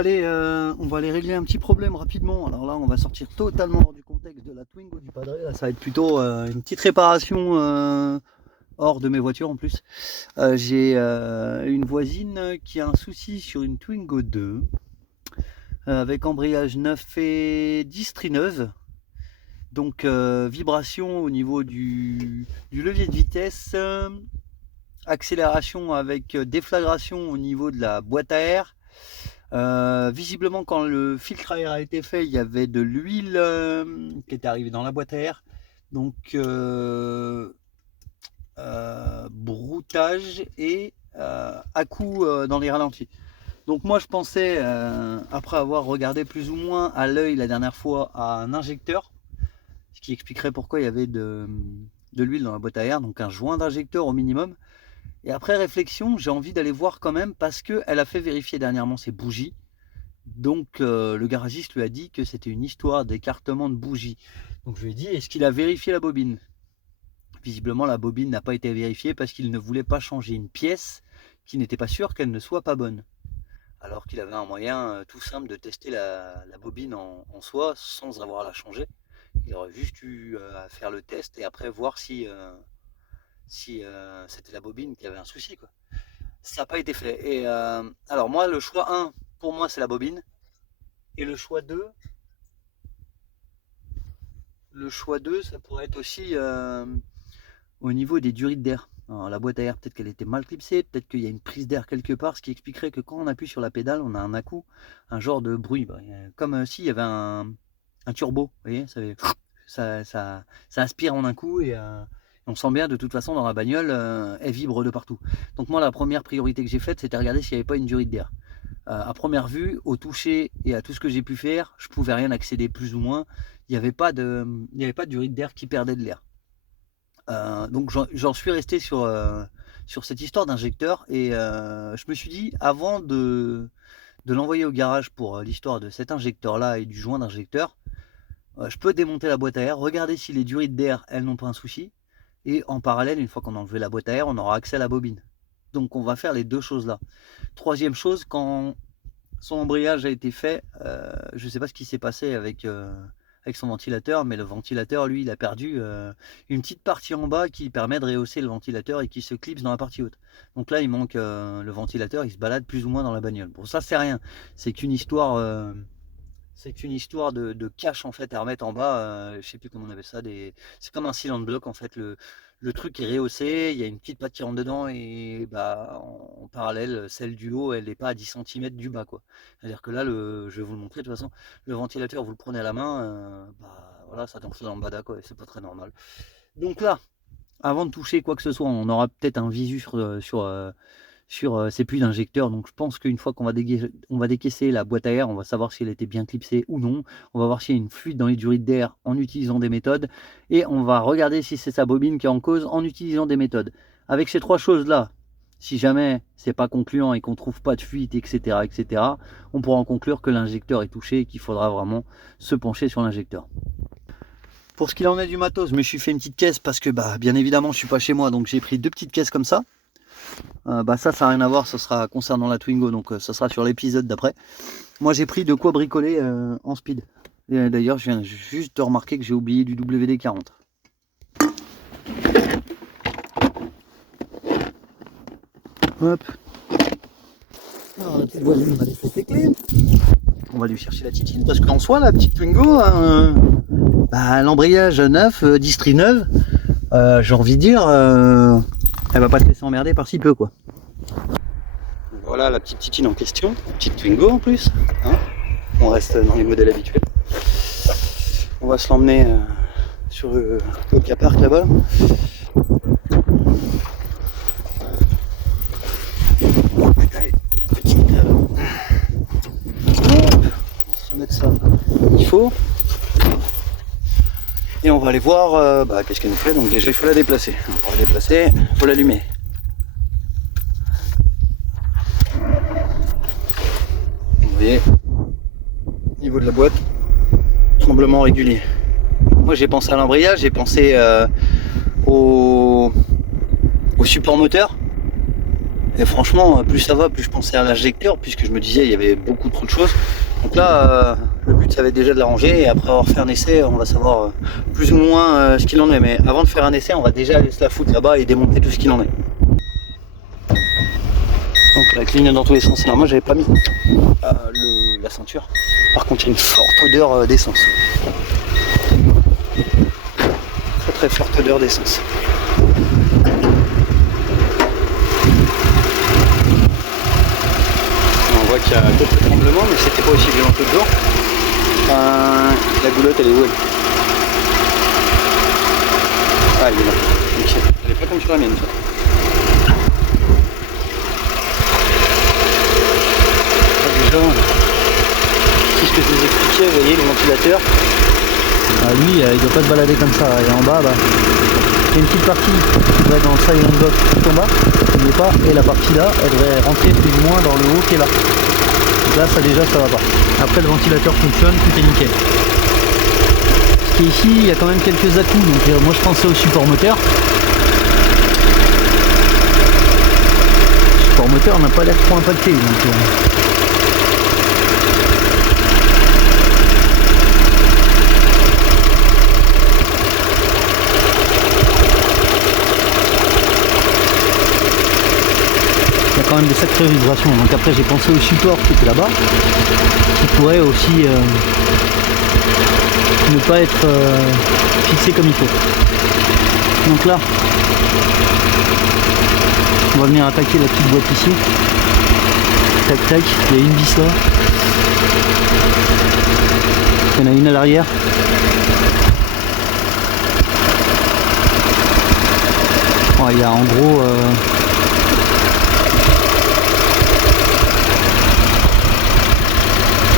on va aller régler un petit problème rapidement. Alors là, on va sortir totalement hors du contexte de la Twingo du Padre. Là, ça va être plutôt une petite réparation hors de mes voitures en plus. J'ai une voisine qui a un souci sur une Twingo 2 avec embrayage neuf et distrie neuve. Donc vibration au niveau du levier de vitesse, accélération avec déflagration au niveau de la boîte à air. Visiblement quand le filtre à air a été fait, il y avait de l'huile qui était arrivée dans la boîte à air. Donc broutage et à-coup dans les ralentis. Donc moi je pensais, après avoir regardé plus ou moins à l'œil la dernière fois, à un injecteur, ce qui expliquerait pourquoi il y avait de l'huile dans la boîte à air, donc un joint d'injecteur au minimum. Et après réflexion, j'ai envie d'aller voir quand même parce qu'elle a fait vérifier dernièrement ses bougies. Donc le garagiste lui a dit que c'était une histoire d'écartement de bougies. Donc je lui ai dit, est-ce qu'il a vérifié la bobine? Visiblement la bobine n'a pas été vérifiée parce qu'il ne voulait pas changer une pièce qui n'était pas sûr qu'elle ne soit pas bonne. Alors qu'il avait un moyen tout simple de tester la bobine en soi sans avoir à la changer. Il aurait juste eu à faire le test et après voir si c'était la bobine qui avait un souci, quoi. Ça n'a pas été fait. Et alors moi, le choix 1, pour moi, c'est la bobine. Et le choix 2, ça pourrait être aussi au niveau des durites d'air. La boîte à air, peut-être qu'elle était mal clipsée, peut-être qu'il y a une prise d'air quelque part, ce qui expliquerait que quand on appuie sur la pédale, on a un à-coup, un genre de bruit. Comme s'il y avait un turbo, vous voyez, ça aspire en un coup et on sent bien de toute façon dans la bagnole, elle vibre de partout. Donc moi la première priorité que j'ai faite, c'était regarder s'il n'y avait pas une durite d'air. À première vue, au toucher et à tout ce que j'ai pu faire, je pouvais rien accéder plus ou moins. Il n'y avait pas de durite d'air qui perdait de l'air. Donc j'en suis resté sur cette histoire d'injecteur et je me suis dit avant de l'envoyer au garage pour l'histoire de cet injecteur là et du joint d'injecteur, je peux démonter la boîte à air, regarder si les durites d'air elles n'ont pas un souci. Et en parallèle, une fois qu'on a enlevé la boîte à air, on aura accès à la bobine. Donc on va faire les deux choses là. Troisième chose, quand son embrayage a été fait, je ne sais pas ce qui s'est passé avec son ventilateur, mais le ventilateur, lui, il a perdu une petite partie en bas qui permet de rehausser le ventilateur et qui se clipse dans la partie haute. Donc là, il manque le ventilateur, il se balade plus ou moins dans la bagnole. Bon, ça, c'est rien. C'est qu'une histoire... de cache en fait à remettre en bas, je sais plus comment on appelle ça, c'est comme un cylinder block en fait, le truc est rehaussé, il y a une petite patte qui rentre dedans et en parallèle celle du haut elle n'est pas à 10 cm du bas quoi. C'est-à-dire que là je vais vous le montrer de toute façon, le ventilateur vous le prenez à la main, voilà ça tombe dans le bada quoi et c'est pas très normal. Donc là, avant de toucher quoi que ce soit, on aura peut-être un visu sur ces puits d'injecteurs. Donc je pense qu'une fois qu'on va décaisser la boîte à air, on va savoir si elle était bien clipsée ou non. On va voir s'il y a une fuite dans les durites d'air en utilisant des méthodes. Et on va regarder si c'est sa bobine qui est en cause en utilisant des méthodes. Avec ces trois choses-là, si jamais c'est pas concluant et qu'on trouve pas de fuite, etc., on pourra en conclure que l'injecteur est touché et qu'il faudra vraiment se pencher sur l'injecteur. Pour ce qu'il en est du matos, je me suis fait une petite caisse parce que bien évidemment je suis pas chez moi, donc j'ai pris deux petites caisses comme ça. Ça n'a rien à voir, ce sera concernant la Twingo, donc ce sera sur l'épisode d'après. Moi j'ai pris de quoi bricoler en speed. D'ailleurs je viens juste de remarquer que j'ai oublié du WD-40. Hop. Alors la petite voisine m'a laissé ses clés. On va lui chercher la titine parce qu'en soi la petite Twingo, l'embrayage neuf, distrie neuve, j'ai envie de dire... elle va pas se laisser emmerder par si peu quoi. Voilà la petite titine en question, petite Twingo en plus, hein. On reste dans les modèles habituels. On va se l'emmener sur le Car Park là-bas. Allez, petite. On va se mettre ça il faut. Et on va aller voir qu'est-ce qu'elle nous fait. Donc déjà il faut la déplacer. Pour la déplacer, il faut l'allumer. Vous voyez, niveau de la boîte, tremblement régulier. Moi j'ai pensé à l'embrayage, j'ai pensé au support moteur. Et franchement, plus ça va, plus je pensais à l'injecteur, puisque je me disais il y avait beaucoup trop de choses. Donc là, le but ça va être déjà de la ranger, et après avoir fait un essai, on va savoir plus ou moins ce qu'il en est. Mais avant de faire un essai, on va déjà aller se la foutre là-bas et démonter tout ce qu'il en est. Donc la cligne dans tous les sens. Alors moi j'avais pas mis la ceinture. Par contre il y a une forte odeur d'essence. Très très forte odeur d'essence. On voit qu'il y a quelques tremblements, mais c'était pas aussi violent que le jour. La goulotte elle est où elle? Ah elle est là. Ok. Elle est pas comme sur la mienne. Déjà, c'est ce que je vous expliquais, vous voyez le ventilateur. Ah, lui il doit pas se balader comme ça, et en bas, il y a une petite partie qui va être dans le silent block tout en bas, il n'est pas, et la partie là, elle devrait rentrer plus ou moins dans le haut qui est là. Donc là, ça déjà, ça va pas. Après, le ventilateur fonctionne, tout est nickel. Ce qui est ici, il y a quand même quelques à-coups, donc moi je pensais au support moteur. Le support moteur n'a pas l'air trop impacté, donc... Il y a quand même des sacrées vibrations, donc après j'ai pensé au support qui était là-bas, qui pourrait aussi ne pas être fixé comme il faut. Donc là, on va venir attaquer la petite boîte ici. Tac tac, il y a une vis là. Il y en a une à l'arrière. Il y a en gros...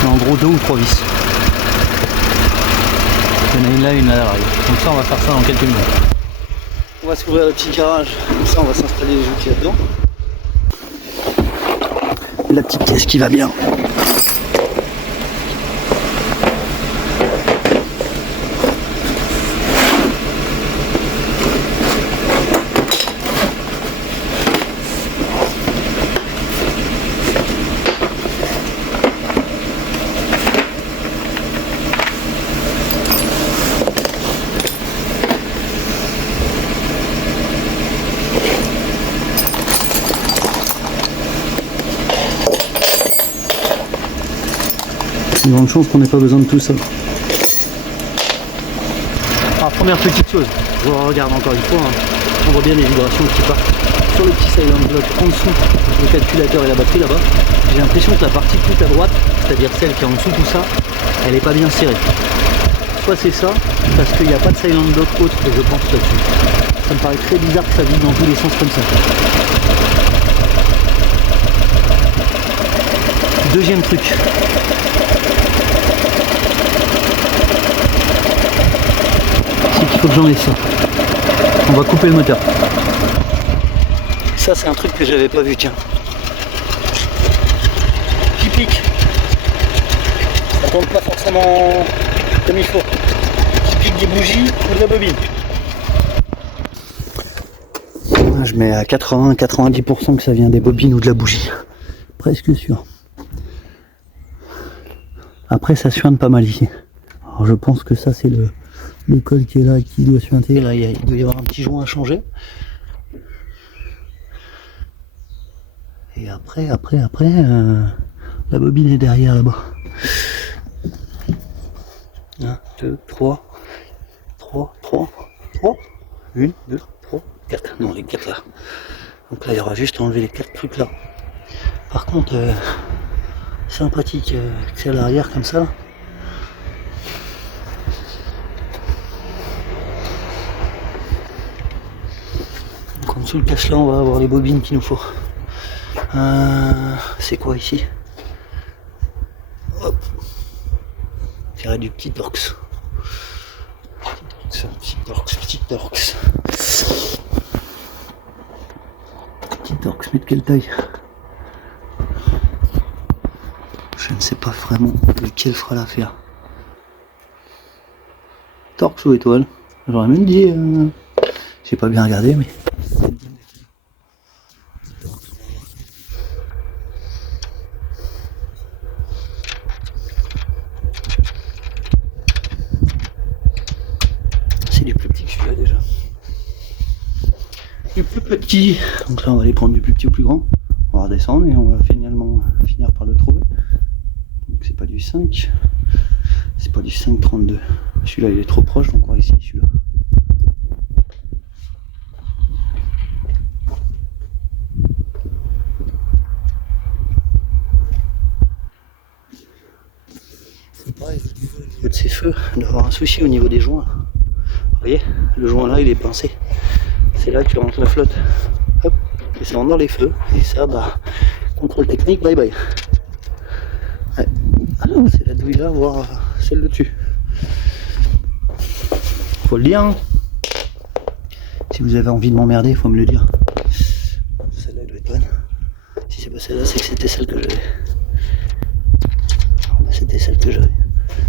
en gros 2 ou 3 vis. Il y en a une là, une à l'arrière. Donc ça on va faire ça dans quelques minutes. On va s'ouvrir le petit garage, comme ça on va s'installer les outils là-dedans. Et la petite caisse qui va bien. Une grande chance qu'on n'ait pas besoin de tout ça. Alors première petite chose, je regarde encore une fois, on voit bien les vibrations qui partent sur le petit silent block en dessous, le calculateur et la batterie là-bas. J'ai l'impression que la partie toute à droite, c'est-à-dire celle qui est en dessous tout ça, elle n'est pas bien serrée. Soit c'est ça, parce qu'il n'y a pas de silent block autre que je pense là-dessus. Ça me paraît très bizarre que ça vibre dans tous les sens comme ça. Deuxième truc. C'est qu'il faut que j'enlève ça. On va couper le moteur. Ça c'est un truc que j'avais pas vu, tiens. Qui pique. Ça tourne pas forcément comme il faut. Qui pique des bougies ou de la bobine. Je mets à 80-90% que ça vient des bobines ou de la bougie. Presque sûr. Après ça suinte pas mal ici. Alors je pense que ça c'est le col qui est là qui doit suinter. Là il doit y avoir un petit joint à changer. Et après la bobine est derrière là-bas. 1, 2, 3. 3. 1, 2, 3, 4. Non, les 4 là. Donc là il y aura juste à enlever les 4 trucs là. Par contre sympathique que c'est à l'arrière comme ça. Donc en dessous le cache là on va avoir les bobines qu'il nous faut. C'est quoi ici? Hop. Tirer du petit torx. Petit torx. Petit torx, mais de quelle taille? Je ne sais pas vraiment lequel fera l'affaire. Torx ou étoile? J'aurais même dit... J'ai pas bien regardé, mais... Du plus petit, donc là on va aller prendre du plus petit au plus grand. On va redescendre et on va finalement finir par le trouver. Donc c'est pas du 5, c'est pas du 5,32. Celui-là il est trop proche, donc on va essayer celui-là. C'est pareil, au niveau de ces feux, d'avoir un souci au niveau des joints. Vous voyez, le joint là il est pincé. C'est là que tu rentres la flotte. Hop, et ça rentre dans les feux. Et ça, bah, contrôle technique, bye bye. Ouais. Ah non, c'est la douille là, voire celle de dessus. Faut le dire. Hein. Si vous avez envie de m'emmerder, faut me le dire. Celle-là doit être bonne. Si c'est pas celle-là, c'est que c'était celle que j'avais. Bah, c'était celle que j'avais.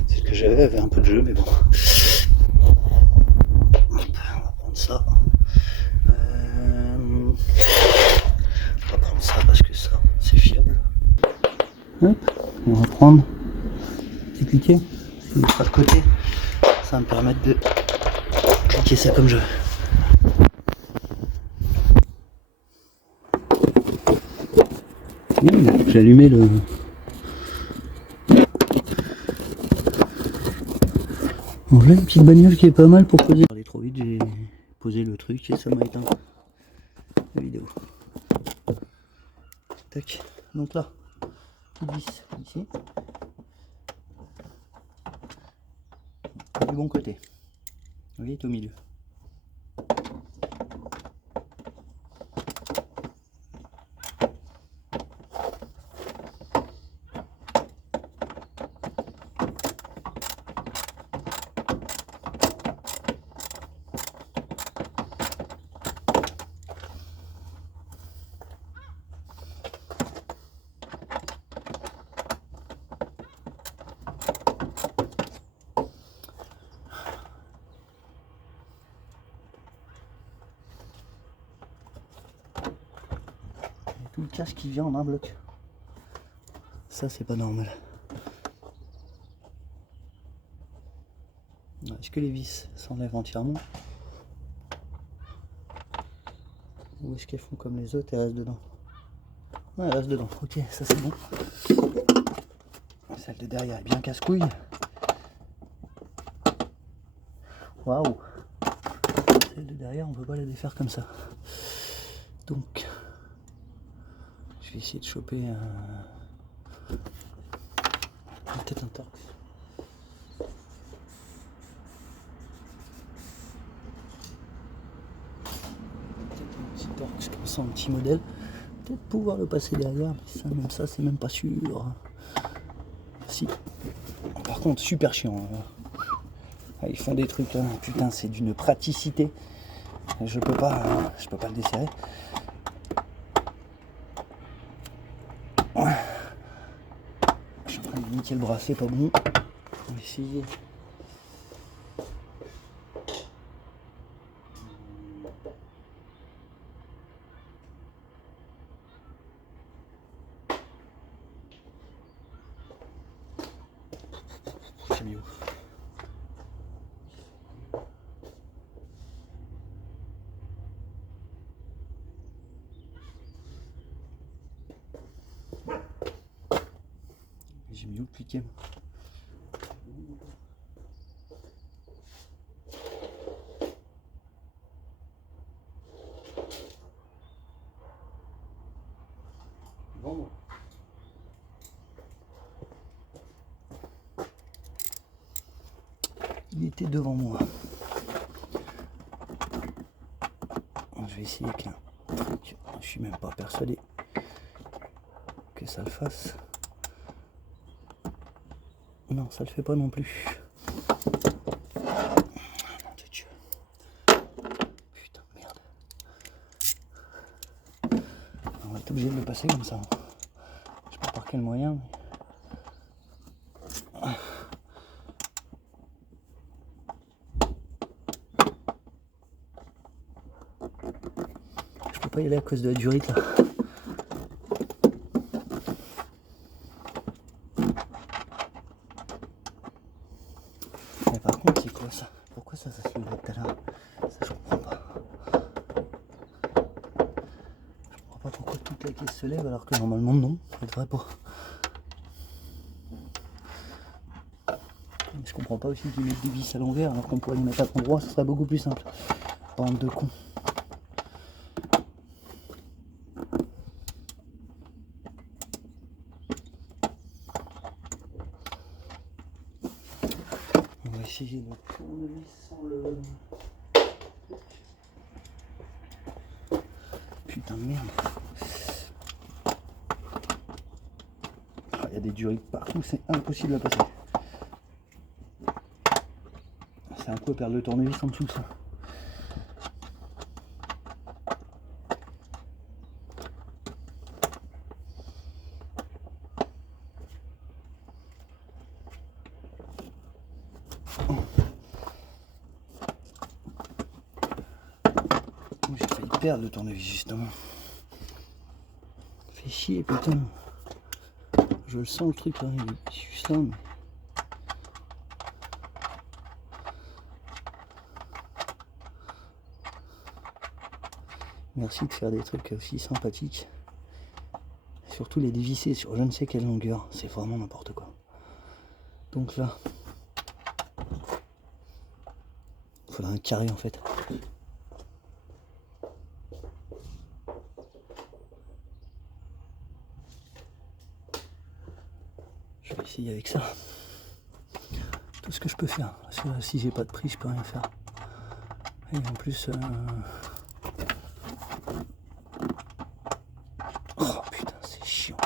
Celle que j'avais avait un peu de jeu, mais bon. On va prendre ça. On va prendre ça parce que ça, c'est fiable. Hop, on va prendre. C'est cliqué. Si je pas de côté, ça va me permettre de cliquer ça comme je veux. J'ai allumé le. Bon, là, une petite bagnole qui est pas mal pour poser. Aller trop vite, j'ai posé le truc et ça m'a éteint la vidéo. Tac. Donc là, 10 ici. Du bon côté. Vous voyez, il est au milieu. Tout le casque qui vient en un bloc. Ça, c'est pas normal. Est-ce que les vis s'enlèvent entièrement? Ou est-ce qu'elles font comme les autres et restent dedans? Ouais, elles restent dedans. Ok, ça c'est bon. Celle de derrière est bien casse-couille. Waouh! Celle de derrière, on peut pas la défaire comme ça. Donc, je vais essayer de choper peut-être un torx. Peut-être un petit torx comme ça, un petit modèle. Peut-être pouvoir le passer derrière, mais ça, même ça, c'est même pas sûr. Si. Par contre, super chiant. Ah, ils font des trucs, hein. Putain, c'est d'une praticité. Je peux pas le desserrer. Je suis en train de niquer le bracelet, pas bon. On va essayer. C'est mieux. J'ai mieux cliqué. Bon. Il était devant moi. Je vais essayer avec un truc. Je suis même pas persuadé que ça le fasse. Non, ça le fait pas non plus. Nom de Dieu. Putain de merde. On va être obligé de le passer comme ça. Je sais pas par quel moyen. Mais... je peux pas y aller à cause de la durite là. Mais par contre, c'est quoi ça? Pourquoi ça se lève tout à l'heure? Ça, je comprends pas. que la caisse se lève alors que normalement non, elle devrait pas. Je comprends pas aussi qu'ils mettent des vis à l'envers alors qu'on pourrait les mettre à l'endroit, ce serait beaucoup plus simple. Bande de cons. On va essayer de tournevis sans le... Putain de merde. Il y a des durites partout, c'est impossible à passer. C'est un coup à perdre le tournevis en dessous ça. J'ai failli perdre le tournevis justement. Fait chier putain. Je le sens le truc là, il est juste là. Mais... Merci de faire des trucs aussi sympathiques. Surtout les dévisser sur je ne sais quelle longueur, c'est vraiment n'importe quoi. Donc là, il faudra un carré en fait. Je vais essayer avec ça. Tout ce que je peux faire. Parce que si j'ai pas de prix, je peux rien faire. Et en plus... Oh putain, c'est chiant.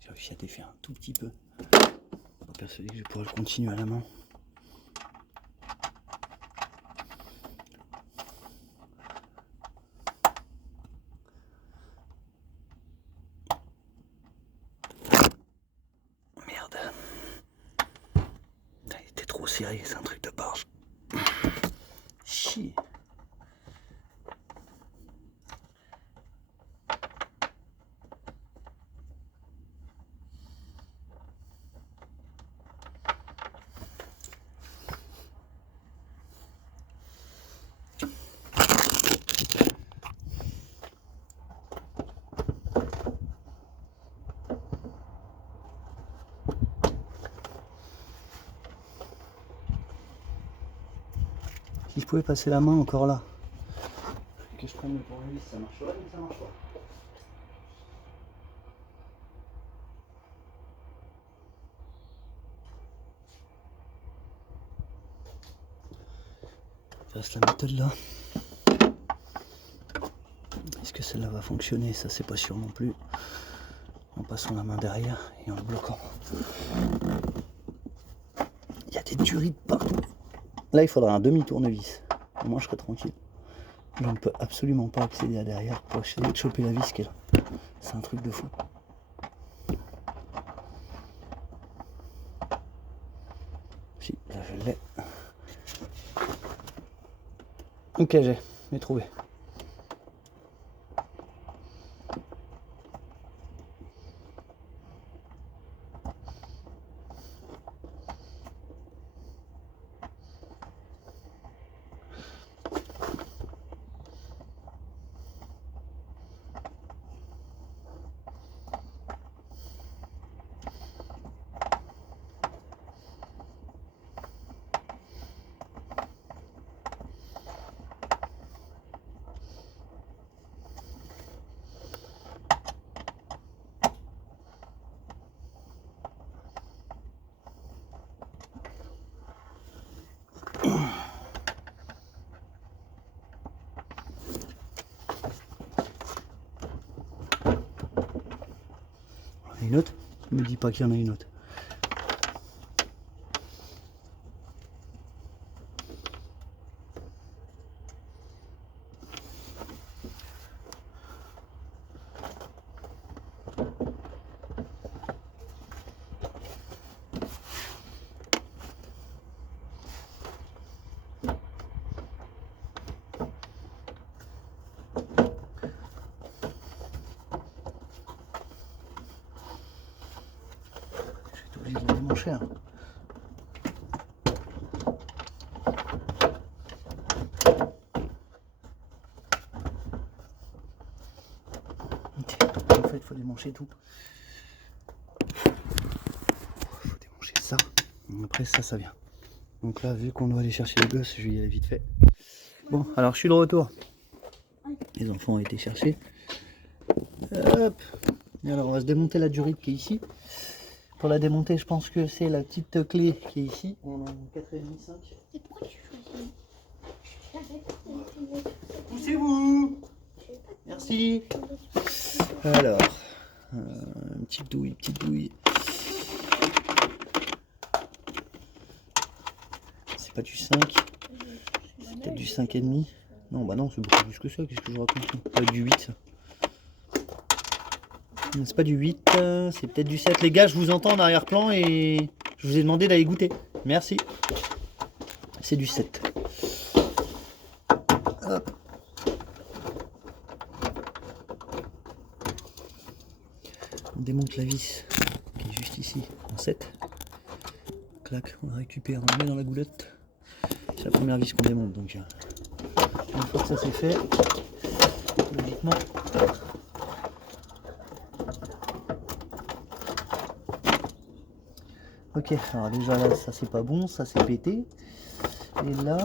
J'ai réussi à défaire un tout petit peu. Je suis pas persuadé que je pourrais le continuer à la main. Merde. Il était trop serré, c'est un truc de barge. Chier. Si je pouvais passer la main encore là, que je prenne le tournevis, ça marcherait, mais ça marche pas. Il reste la méthode là. Est-ce que celle-là va fonctionner? Ça c'est pas sûr non plus. En passant la main derrière et en le bloquant. Il y a des durites partout. Là il faudra un demi-tournevis. Moi je serai tranquille. Je ne peux absolument pas accéder à derrière pour essayer de choper la vis qui est là. C'est un truc de fou. Si, là je l'ai. Ok, j'ai trouvé. une autre. Ne me dis pas qu'il y en a une autre. Je vais être obligé de la démancher. Hein. En fait, il faut démancher tout. Il faut démancher ça. Après, ça vient. Donc là, vu qu'on doit aller chercher les gosses, je vais y aller vite fait. Bon, alors je suis de retour. Les enfants ont été cherchés. Hop. Et alors, on va se démonter la durite qui est ici. Pour la démonter, je pense que c'est la petite clé qui est ici. On est en 4,5, 5. Et pourquoi tu choisis? Poussez-vous. Merci. Alors, une petite douille, C'est pas du 5. C'est peut-être du 5,5. Non, bah non, c'est beaucoup plus que ça. Qu'est-ce que je raconte? Pas du 8, ça. C'est pas du 8, c'est peut-être du 7. Les gars, je vous entends en arrière-plan et je vous ai demandé d'aller goûter. Merci. C'est du 7. Hop. On démonte la vis qui est juste ici en 7. Clac, on la récupère, on la met dans la goulotte. C'est la première vis qu'on démonte. Donc une fois que ça c'est fait, logiquement. Ok, alors déjà là, ça c'est pas bon, ça c'est pété. Et là,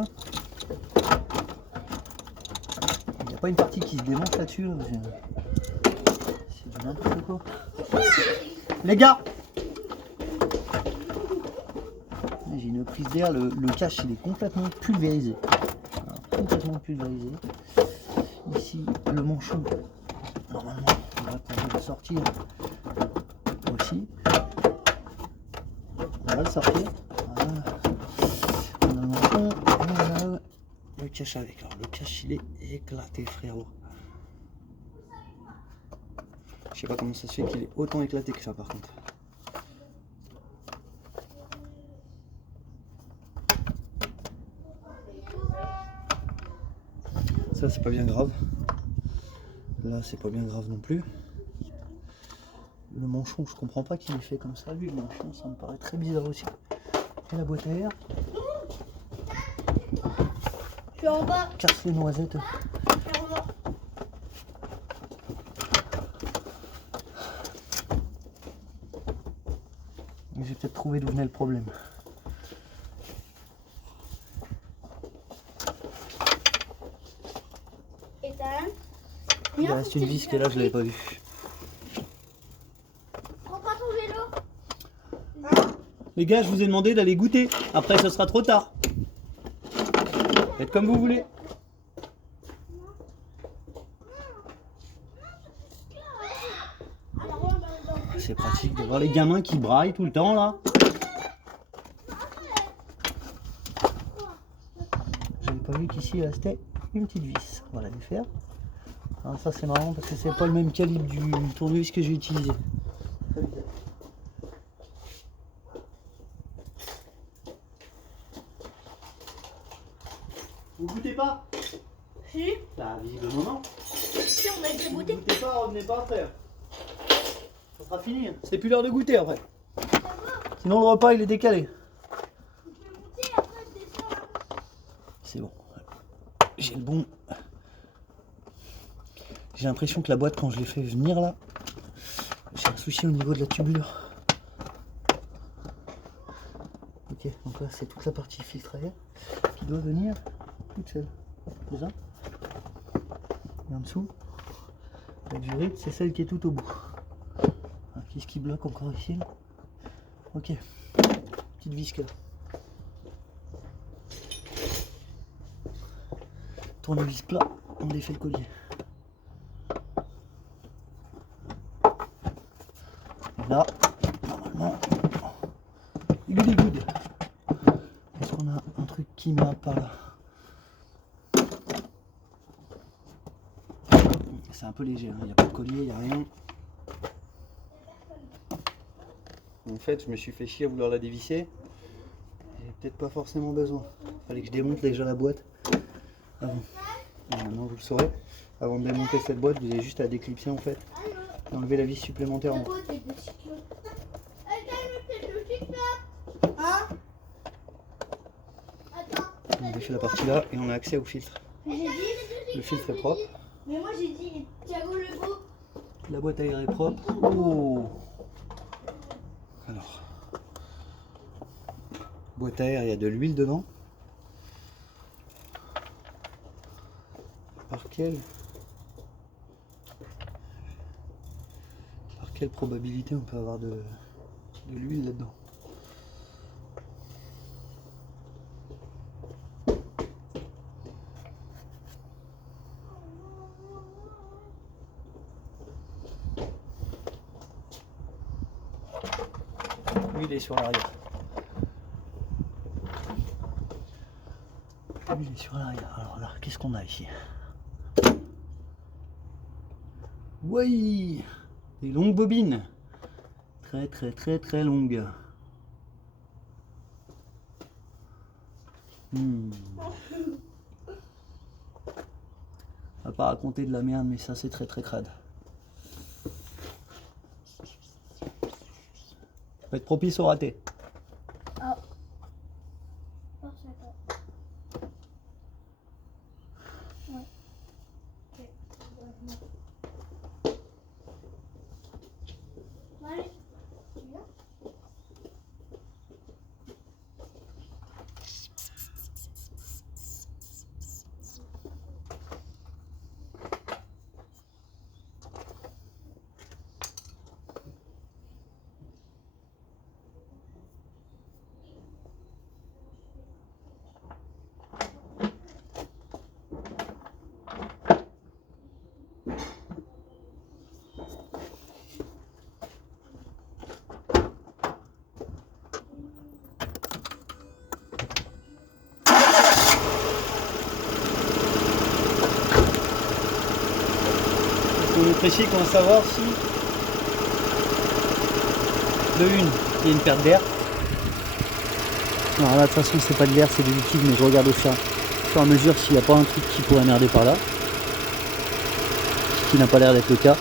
il n'y a pas une partie qui se démonte là-dessus. Là. C'est du n'importe quoi. Les gars, j'ai une prise d'air, le cache il est complètement pulvérisé. Alors, complètement pulvérisé. Ici, le manchon, normalement, on va pouvoir le sortir aussi. On va le sortir. Voilà. On a le manchon, on a le cache avec. Alors, le cache il est éclaté, frérot. Je sais pas comment ça se fait qu'il est autant éclaté que ça par contre. Ça c'est pas bien grave. Là c'est pas bien grave non plus. Le manchon, je comprends pas qu'il est fait comme ça. Lui le manchon, ça me paraît très bizarre aussi. Et la boîte à air. Je suis en bas. Casse les noisettes. Je suis en bas. J'ai peut-être trouvé d'où venait le problème. Et t'as un? Il reste une vis qui est là, je l'avais pas vue. Prends pas ton vélo. Les gars, je vous ai demandé d'aller goûter. Après, ce sera trop tard. Faites comme vous voulez. C'est pratique de voir les gamins qui braillent tout le temps là. J'avais pas vu qu'ici il restait une petite vis. On va la défaire. Alors ça c'est marrant parce que c'est pas le même calibre du tournevis que j'ai utilisé. Vous goûtez pas? Si. Bah visiblement non. Si, on a été Vous goûter. goûtez pas, revenez pas après. Ça sera fini. C'est plus l'heure de goûter après. Sinon le repas il est décalé. Je vais monter, après je descends là. C'est bon. J'ai le bon. J'ai l'impression que la boîte quand je l'ai fait venir là, j'ai un souci au niveau de la tubulure. Ok, donc là c'est toute la partie filtre à air qui doit venir toute seule. C'est ça. Et en dessous, la durite c'est celle qui est tout au bout. Alors, qu'est-ce qui bloque encore ici là? Ok, petite vis là. Tournevis plat, on défait le collier. là, normalement, good. Est-ce qu'on a un truc qui m'a par là? C'est un peu léger, il n'y a pas de collier, il n'y a rien. En fait, je me suis fait chier à vouloir la dévisser. J'ai peut-être pas forcément besoin. Fallait que je démonte déjà la boîte avant. Et maintenant vous le saurez. Avant de démonter cette boîte, vous avez juste à déclipser en fait. Et enlever la vis supplémentaire en haut. On défait la partie là et on a accès au filtre. Le filtre est propre. Mais moi j'ai dit Thiago le beau. La boîte à air est propre. Oh. Alors, boîte à air, il y a de l'huile dedans. Par quelle probabilité on peut avoir de l'huile là-dedans? L'huile est sur l'arrière. L'huile est sur l'arrière. Alors là, qu'est-ce qu'on a ici? Oui, des longues bobines. Très longues. On va pas raconter de la merde, mais ça c'est très crade. Ça va être propice au raté. Ah. Ouais. Ok. Allez, tu viens? Précis qu'on va savoir si de une, il y a une perte d'air. Alors là de toute façon c'est pas de l'air, c'est du liquide, mais je regarde au fur et à mesure s'il n'y a pas un truc qui pourrait merder par là. Ce qui n'a pas l'air d'être le cas.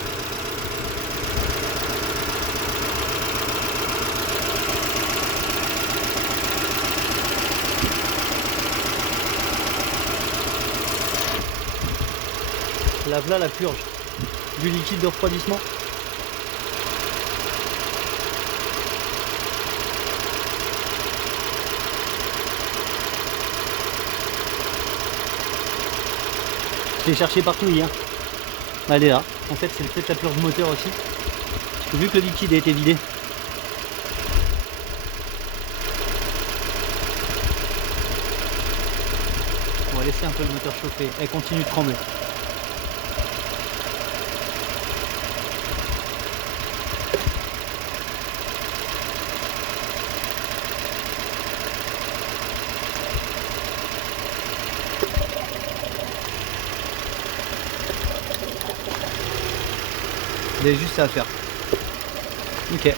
Là la purge du liquide de refroidissement. Je l'ai cherché partout hier. Elle est là. En fait c'est peut-être la purge moteur aussi. Parce que vu que le liquide a été vidé. On va laisser un peu le moteur chauffer. Elle continue de trembler. Il y a juste ça à faire. Ok,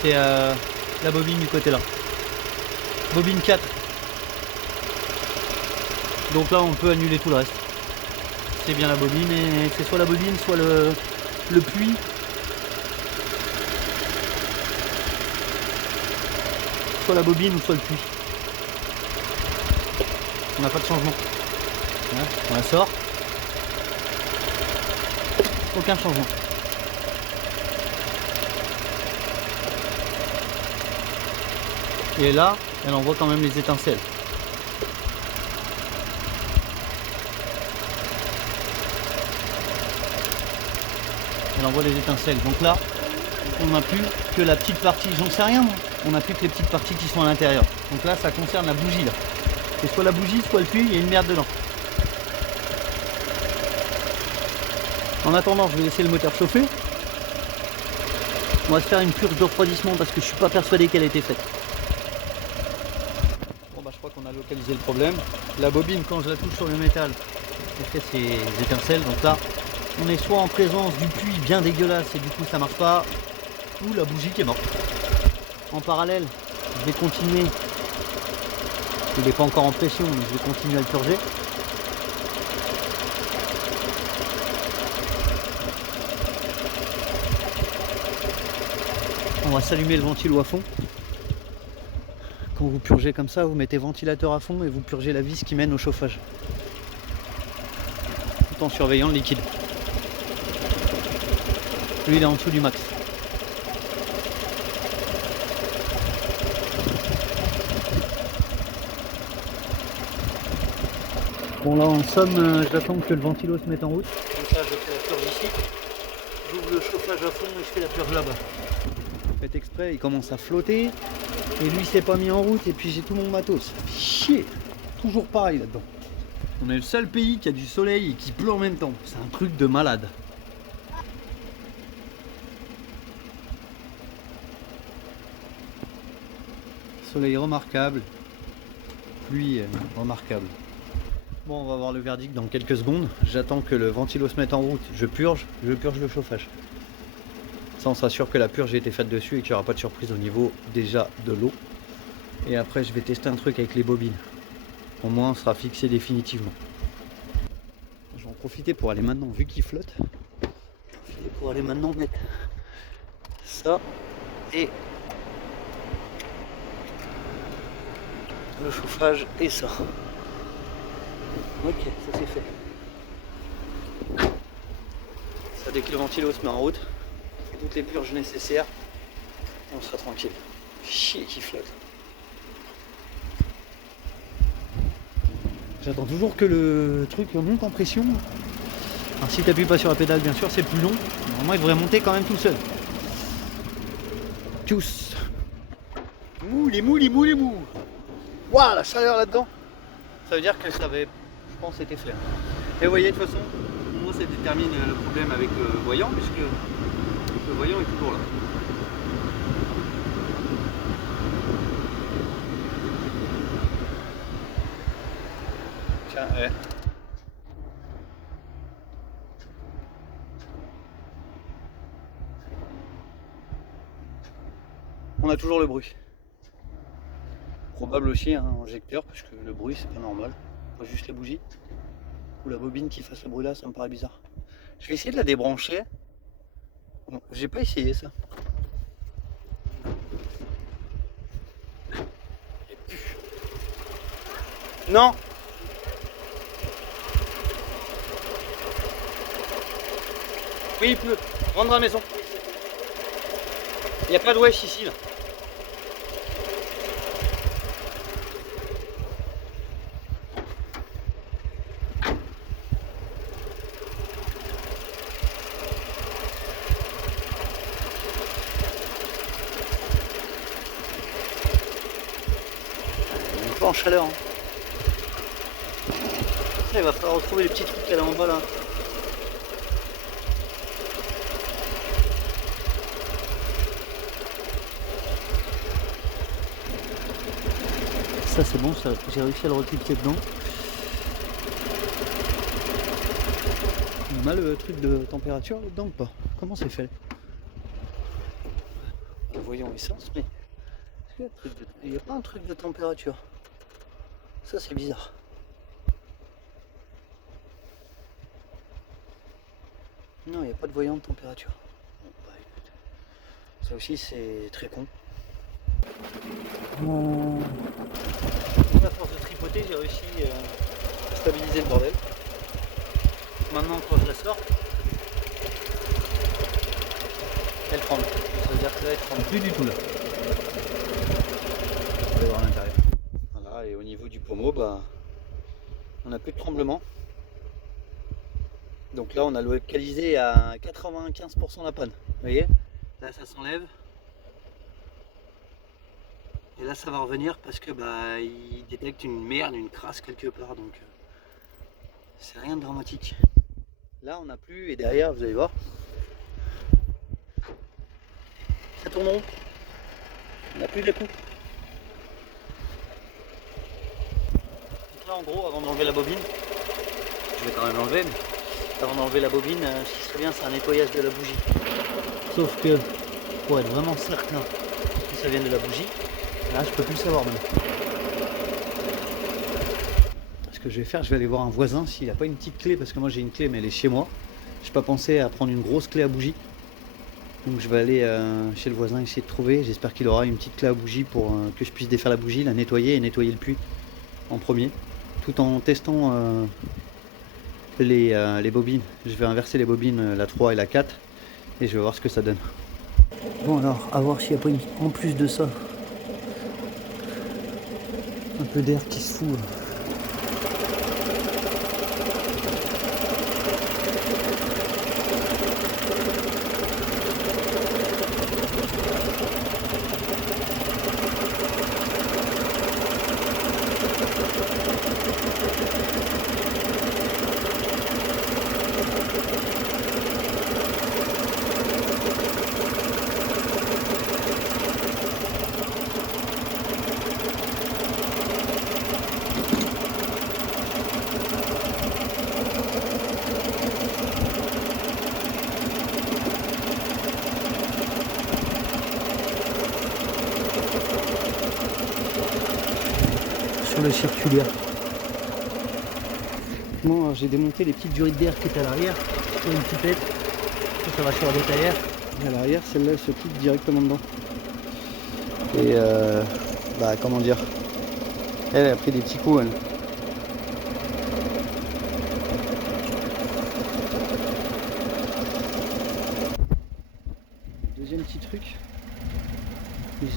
c'est la bobine du côté là. Bobine 4. Donc là on peut annuler tout le reste. C'est bien la bobine et c'est soit la bobine, soit le puits. Soit la bobine ou soit le puits. On n'a pas de changement. Voilà, on la sort. Aucun changement. Et là, elle envoie quand même les étincelles. Elle envoie les étincelles. Donc là, on n'a plus que la petite partie, j'en sais rien moi. On n'a plus que les petites parties qui sont à l'intérieur. Donc là, ça concerne la bougie là. C'est soit la bougie, soit le puits, il y a une merde dedans. En attendant, je vais laisser le moteur chauffer. On va se faire une purge de refroidissement parce que je suis pas persuadé qu'elle ait été faite. Bon bah je crois qu'on a localisé le problème. La bobine, quand je la touche sur le métal, elle fait ses étincelles. Donc là, on est soit en présence du puits bien dégueulasse et du coup ça marche pas, ou la bougie qui est morte. En parallèle, je vais continuer. Il n'est pas encore en pression, mais je vais continuer à le purger. On va s'allumer le ventilo à fond. Quand vous purgez comme ça, vous mettez ventilateur à fond et vous purgez la vis qui mène au chauffage. Tout en surveillant le liquide. Lui il est en dessous du max. Bon là en somme, j'attends que le ventilo se mette en route. Comme ça je fais la purge ici. J'ouvre le chauffage à fond et je fais la purge là-bas. Faites exprès, il commence à flotter. Et lui s'est pas mis en route et puis j'ai tout mon matos. Ça fait chier. Toujours pareil là-dedans. On est le seul pays qui a du soleil et qui pleut en même temps. C'est un truc de malade. Soleil remarquable. Pluie remarquable. Bon, on va voir le verdict dans quelques secondes. J'attends que le ventilo se mette en route. Je purge le chauffage. Ça, on s'assure que la purge a été faite dessus et qu'il n'y aura pas de surprise au niveau déjà de l'eau. Et après, je vais tester un truc avec les bobines. Au moins, on sera fixé définitivement. Je vais en profiter pour aller maintenant, vu qu'il flotte, pour aller maintenant mettre ça et le chauffage et ça. Ok, ça c'est fait. Ça, dès que le ventilo se met en route, on fait toutes les purges nécessaires et on sera tranquille. Chier qui flotte. J'attends toujours que le truc monte en pression. Alors si tu n'appuies pas sur la pédale, bien sûr, c'est plus long. Normalement, il devrait monter quand même tout seul. Tous. Mou, les mou, les mou, les mou. Waouh, la chaleur là-dedans. Ça veut dire que ça avait, je pense, été fait. Et vous voyez, de toute façon, moi, ça détermine le problème avec le voyant, puisque le voyant est toujours là. Tiens, ouais. On a toujours le bruit. Probable aussi un injecteur, parce que le bruit c'est pas normal. Pas juste les bougies. Ou la bobine qui fasse le bruit là, ça me paraît bizarre. Je vais essayer de la débrancher. Bon, j'ai pas essayé ça. Non. Oui, il pleut. Rentre dans la maison. Il n'y a pas de wesh ici là. On est pas en chaleur. Hein. Ça, il va falloir retrouver les petits trucs qu'elle a en bas là. Ça c'est bon, j'ai réussi à le recliquer dedans. On a le truc de température là-dedans ou pas? Comment c'est fait? Voyons essence, mais il n'y a pas un truc de température. Ça c'est bizarre. Non, il n'y a pas de voyant de température. Bon, bah, écoute. Ça aussi c'est très con. À force de tripoter, j'ai réussi à stabiliser le bordel. Maintenant, quand je la sors, elle tremble. Ça veut dire que là, elle tremble plus du tout là. On va voir à l'intérieur. Voilà, et au niveau du pommeau, bah, on n'a plus de tremblement. Donc là, on a localisé à 95% la panne. Vous voyez? Là, ça s'enlève. Et là ça va revenir parce que bah il détecte une merde, une crasse quelque part, donc c'est rien de dramatique. Là on n'a plus, et derrière vous allez voir, tourne rond. On n'a plus de coup. Donc là en gros, avant d'enlever la bobine, je vais quand même l'enlever, mais avant d'enlever la bobine, ce qui serait bien c'est un nettoyage de la bougie. Sauf que pour être vraiment certain que ça vienne de la bougie, là je peux plus le savoir même. Ce que je vais faire, je vais aller voir un voisin s'il n'a pas une petite clé, parce que moi j'ai une clé mais elle est chez moi. Je n'ai pas pensé à prendre une grosse clé à bougie. Donc je vais aller chez le voisin essayer de trouver. J'espère qu'il aura une petite clé à bougie pour que je puisse défaire la bougie, la nettoyer et nettoyer le puits en premier. Tout en testant les bobines. Je vais inverser les bobines, la 3 et la 4. Et je vais voir ce que ça donne. Bon alors, à voir s'il n'y a pas en plus de ça un peu d'air qui se fout. Sur le circulaire. Bon, j'ai démonté les petites durites d'air qui étaient à l'arrière sur une pipette. Ça va sur la détaillère. Et à l'arrière, celle-là se clique directement dedans. Et bah comment dire, elle a pris des petits coups. Elle. Deuxième petit truc,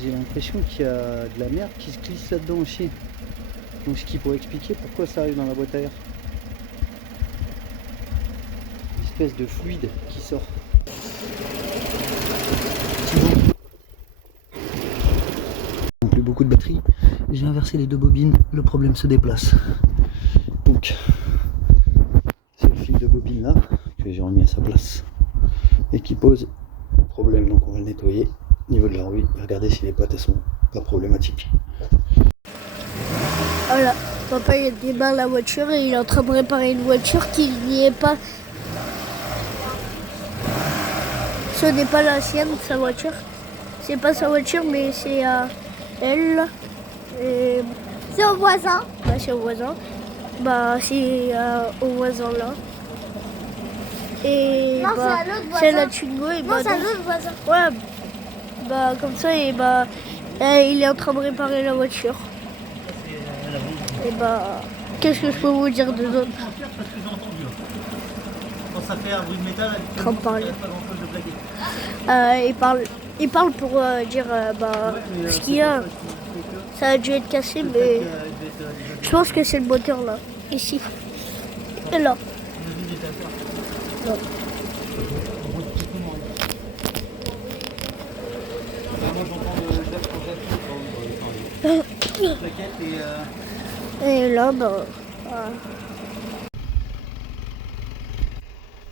j'ai l'impression qu'il y a de la merde qui se glisse là-dedans aussi. Donc ce qui pourrait expliquer pourquoi ça arrive dans la boîte à air. Une espèce de fluide qui sort. Plus beaucoup de batterie. J'ai inversé les deux bobines, le problème se déplace. Donc c'est le fil de bobine là que j'ai remis à sa place et qui pose problème. Donc on va le nettoyer au niveau de la rouille. Regardez si les pattes elles sont pas problématiques. Voilà, papa il débarre la voiture et il est en train de réparer une voiture qui n'y est pas. Ce n'est pas la sienne, sa voiture. C'est pas sa voiture, mais c'est elle. Et... c'est au voisin. Bah, c'est au voisin. Bah, c'est au voisin là. Et Non, bah, c'est à l'autre voisin. c'est la Twingo. Et Non, bah, c'est à donc- l'autre voisin. ouais, bah, comme ça, et bah, il est en train de réparer la voiture. Et bah, qu'est-ce que je peux vous dire de d'autre? Parce que j'ai entendu. Quand ça fait un bruit de métal, Quand parler. pas grand chose de blaguer. Il parle pour dire bah, ce qu'il y a. Ça a dû être cassé, mais je pense que c'est le moteur là, ici. Et là. Non. Et là, bah. Voilà.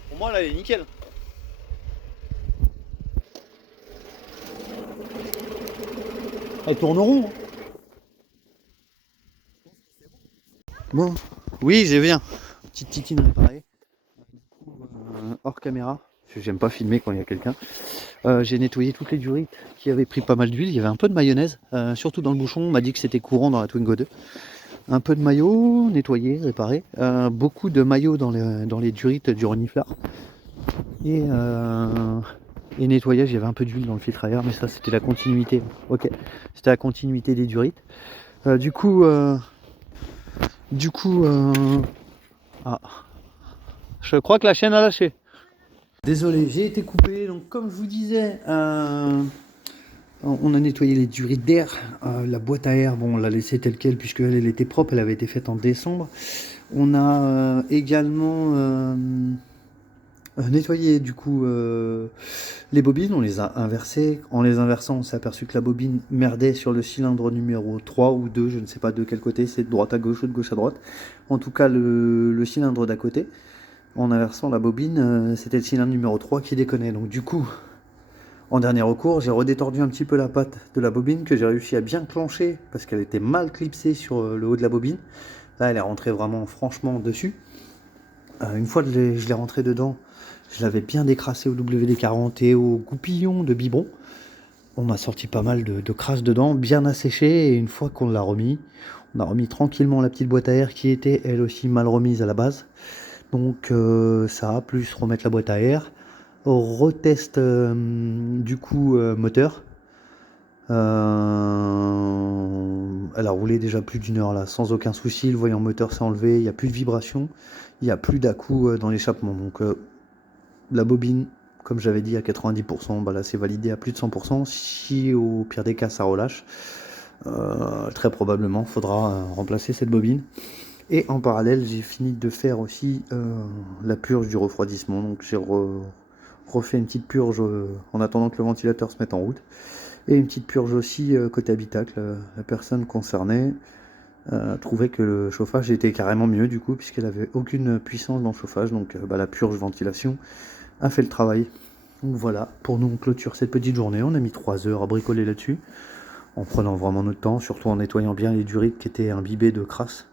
Pour moi, là, elle est nickel. Elle tourne rond. Bon, oui, je viens. Petite titine réparée. Hors caméra. J'aime pas filmer quand il y a quelqu'un. J'ai nettoyé toutes les durites qui avaient pris pas mal d'huile. Il y avait un peu de mayonnaise, surtout dans le bouchon. On m'a dit que c'était courant dans la Twingo 2. Un peu de maillot, nettoyé, réparé. Beaucoup de maillot dans les durites du reniflard. Et nettoyage, il y avait un peu d'huile dans le filtre à air, mais ça c'était la continuité. Ok, c'était la continuité des durites. Du coup, ah, je crois que la chaîne a lâché. Désolé, j'ai été coupé. Donc comme je vous disais, on a nettoyé les durites d'air. La boîte à air, bon, on l'a laissée telle quelle puisque elle était propre. Elle avait été faite en décembre. On a également nettoyé du coup les bobines. On les a inversées. En les inversant, on s'est aperçu que la bobine merdait sur le cylindre numéro 3 ou 2. Je ne sais pas de quel côté. C'est de droite à gauche ou de gauche à droite. En tout cas, le cylindre d'à côté. En inversant la bobine, c'était le cylindre numéro 3 qui déconnait. Donc du coup, En dernier recours, j'ai redétordu un petit peu la patte de la bobine que j'ai réussi à bien clencher parce qu'elle était mal clipsée sur le haut de la bobine. Là, elle est rentrée vraiment franchement dessus. Une fois que je l'ai rentrée dedans, je l'avais bien décrassé au WD-40 et au goupillon de biberon. On a sorti pas mal de crasse dedans, bien asséché, et une fois qu'on l'a remis, on a remis tranquillement la petite boîte à air qui était elle aussi mal remise à la base. Donc ça, plus remettre la boîte à air, retest du coup moteur. Elle a roulé déjà plus d'1 heure là, sans aucun souci. Le voyant moteur s'est enlevé, il n'y a plus de vibration, il n'y a plus d'à-coups dans l'échappement. Donc la bobine, comme j'avais dit, à 90%, bah là c'est validé à plus de 100%. Si au pire des cas ça relâche, très probablement faudra remplacer cette bobine. Et en parallèle, j'ai fini de faire aussi la purge du refroidissement. Donc j'ai refait une petite purge en attendant que le ventilateur se mette en route. Et une petite purge aussi côté habitacle. La personne concernée trouvait que le chauffage était carrément mieux du coup, puisqu'elle avait aucune puissance dans le chauffage. Donc la purge ventilation a fait le travail. Donc voilà, pour nous on clôture cette petite journée. On a mis 3 heures à bricoler là-dessus, en prenant vraiment notre temps, surtout en nettoyant bien les durites qui étaient imbibées de crasse.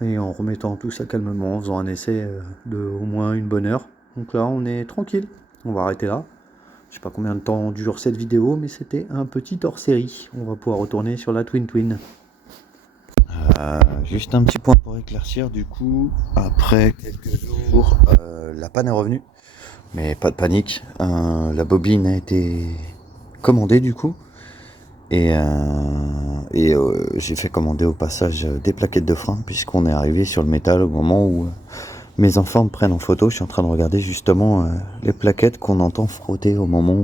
Et en remettant tout ça calmement, en faisant un essai de au moins une bonne heure. Donc là, on est tranquille. On va arrêter là. Je sais pas combien de temps dure cette vidéo, mais c'était un petit hors-série. On va pouvoir retourner sur la Twin Twin. Juste un petit point pour éclaircir. Du coup, après quelques jours, la panne est revenue. Mais pas de panique. La bobine a été commandée du coup. Et j'ai fait commander au passage des plaquettes de frein, puisqu'on est arrivé sur le métal au moment où mes enfants me prennent en photo. Je suis en train de regarder justement les plaquettes qu'on entend frotter au moment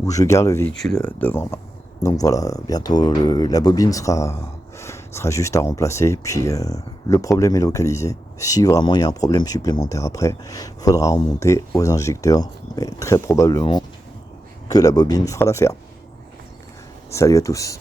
où je garde le véhicule devant moi. Donc voilà, bientôt la bobine sera juste à remplacer, puis le problème est localisé. Si vraiment il y a un problème supplémentaire après, il faudra remonter aux injecteurs, mais très probablement que la bobine fera l'affaire. Salut à tous.